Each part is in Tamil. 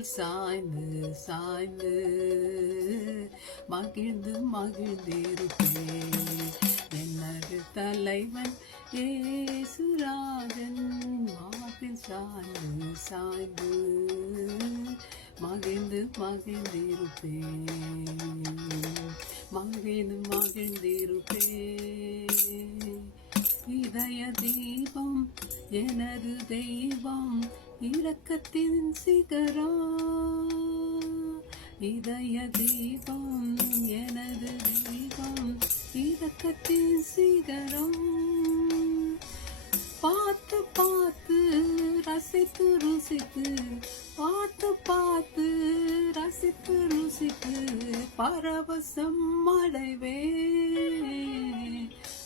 மார்பில் சாய்ந்து சாய்ந்து மகிழ்ந்து மகிழ்ந்திருப்பேன். எனது தலைவன் ஏசுராஜன் மார்பில் சாய்ந்து சாய்ந்து மகிழ்ந்து மகிழ்ந்திருப்பேன். மகிழ்ந்து மகிழ்ந்திருப்பேன். இதய தீபம் எனது தெய்வம் இரக்கத்தின் சிகரம். இதய தீபம் எனது தெய்வம் இரக்கத்தின் சிகரம். பார்த்து பார்த்து ரசித்து ருசித்து பார்த்து பார்த்து ரசித்து ருசித்து பரவசம் அடைவே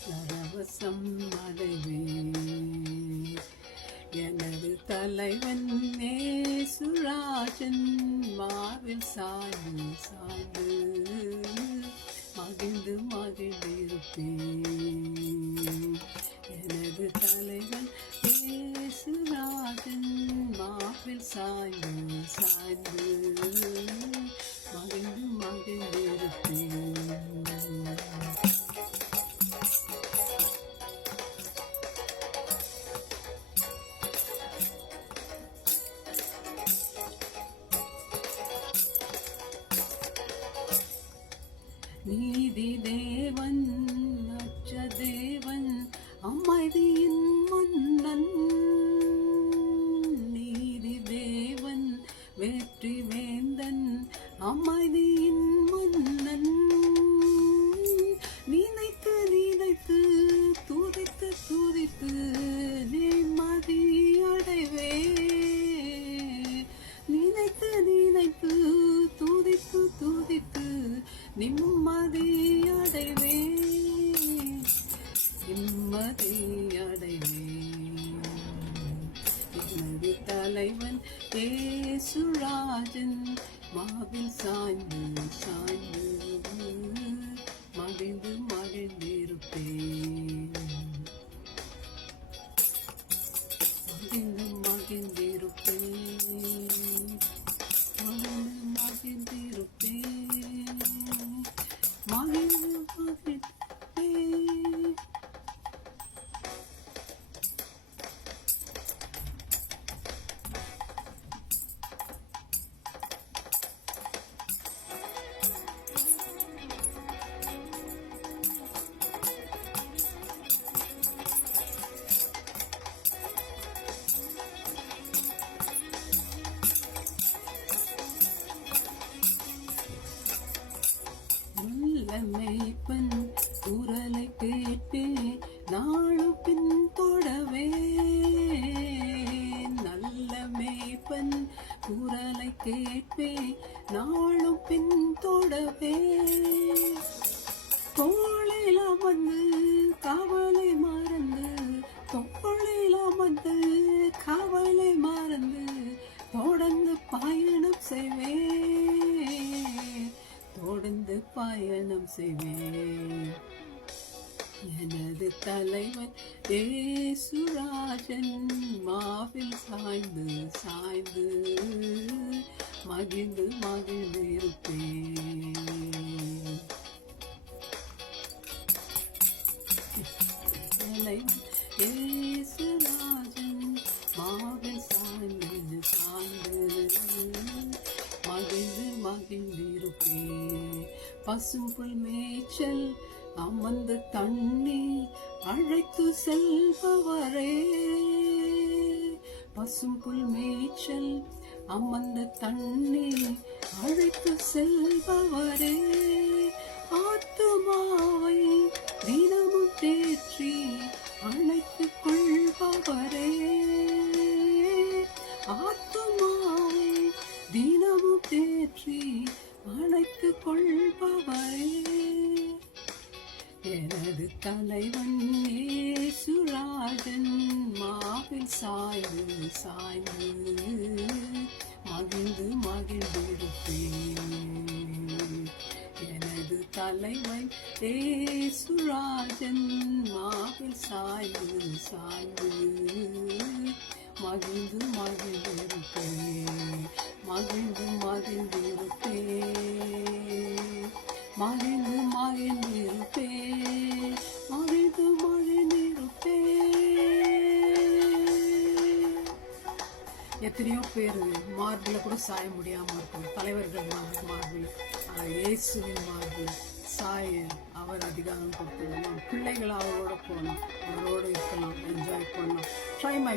பரவசம் அடைவே. எனது தலைவன் ஏசுராஜன் மார்பில் சாய்ந்து சாய்ந்து மகிழ்ந்து மகிழ்ந்திருப்பேன். எனது தலைவன் ஏசுராஜன் மார்பில் சாய்ந்து சாய்ந்து மகிழ்ந்து மகிழ்ந்திருப்பேன். நீதி தேவன் அச்ச தேவன் அமைதியின் மன்னன். நீதி தேவன் வெற்றி வேந்தன் அமைதியின் மன்னன். நினைத்து நினைத்து துதித்து துதித்து நிம்மதி அடைவே. நினைத்து நினைத்து துதித்து துதித்து நிம்மதி அடைவே. நிம்மதி அடைவே. எனது தலைவன் ஏசுராஜன் மார்பில் சாய்ந்து சாய்ந்து மகிழ்ந்து மகிழ்ந்திருப்பேன். மகிழ்ந்து மகிழ்ந்திருப்பேன். மகிழ்ந்து மகிழ்ந்திருப்பேன். மகிழ்ந்து மகிழ்ந்திருப்பேன். மேய்ப்பன் குரலை கேட்பே நாளும் பின் தொடவே. நல்ல மேய்ப்பன் குரலை கேட்பே நாளும் பின் தொடவே. தோளில் அமர்ந்து கவலை மறந்து தோளில் அமர்ந்து கவலை மறந்து தொடர்ந்து பயணம் செய்வே. தொடர்ந்து பயணம் செய்வேன். எனது தலைவன் ஏசுராஜன் மார்பில் சாய்ந்து சாய்ந்து மகிழ்ந்து மகிழ்ந்திருப்பேன். தலைவன் ஏசுராஜன் மார்பில் சாய்ந்து சாய்ந்து மகிழ்ந்து மகிழ்ந்திருப்பேன். பசும்புல் மேய்ச்சல் அமர்ந்து தண்ணீர் அழைத்து செல்பவரே. பசும்புல் மேய்ச்சல் அமர்ந்த தண்ணீர் அழைத்து செல்பவரே. ஆத்துமாவை தினமும் தேற்றி அழைத்துக் கொள்பவரே. ஆத்துமாவை தினமும் தேற்றி அழைத்துக் கொள்பவரே. எனது தலைவன் ஏசுராஜன் மார்பில் சாய்ந்து சாய்ந்து மகிழ்ந்து மகிழ்ந்திருப்பேன். எனது தலைவன் ஏசுராஜன் மார்பில் சாய்ந்து சாய்ந்து மகிழ்ந்து மகிழ்ந்திருப்பேன். மகிழ்ந்து மகிழ்ந்திருப்பே, மகிழ்ந்து மகிழ்ந்திருப்பே, மகிழ்ந்து மகிழ்ந்திருப்பே. எத்தனையோ பேர் மார்பில் கூட சாய முடியாமல் இருக்கும், தலைவர்கள் மார்பில். ஆனால் இயேசுவின் மார்பில் சாய அவர் அதிகாரம் கொடுத்துருவோம். பிள்ளைகள் அவரோட போகலாம், அவரோடு இருக்கலாம், என்ஜாய் பண்ணலாம். Try my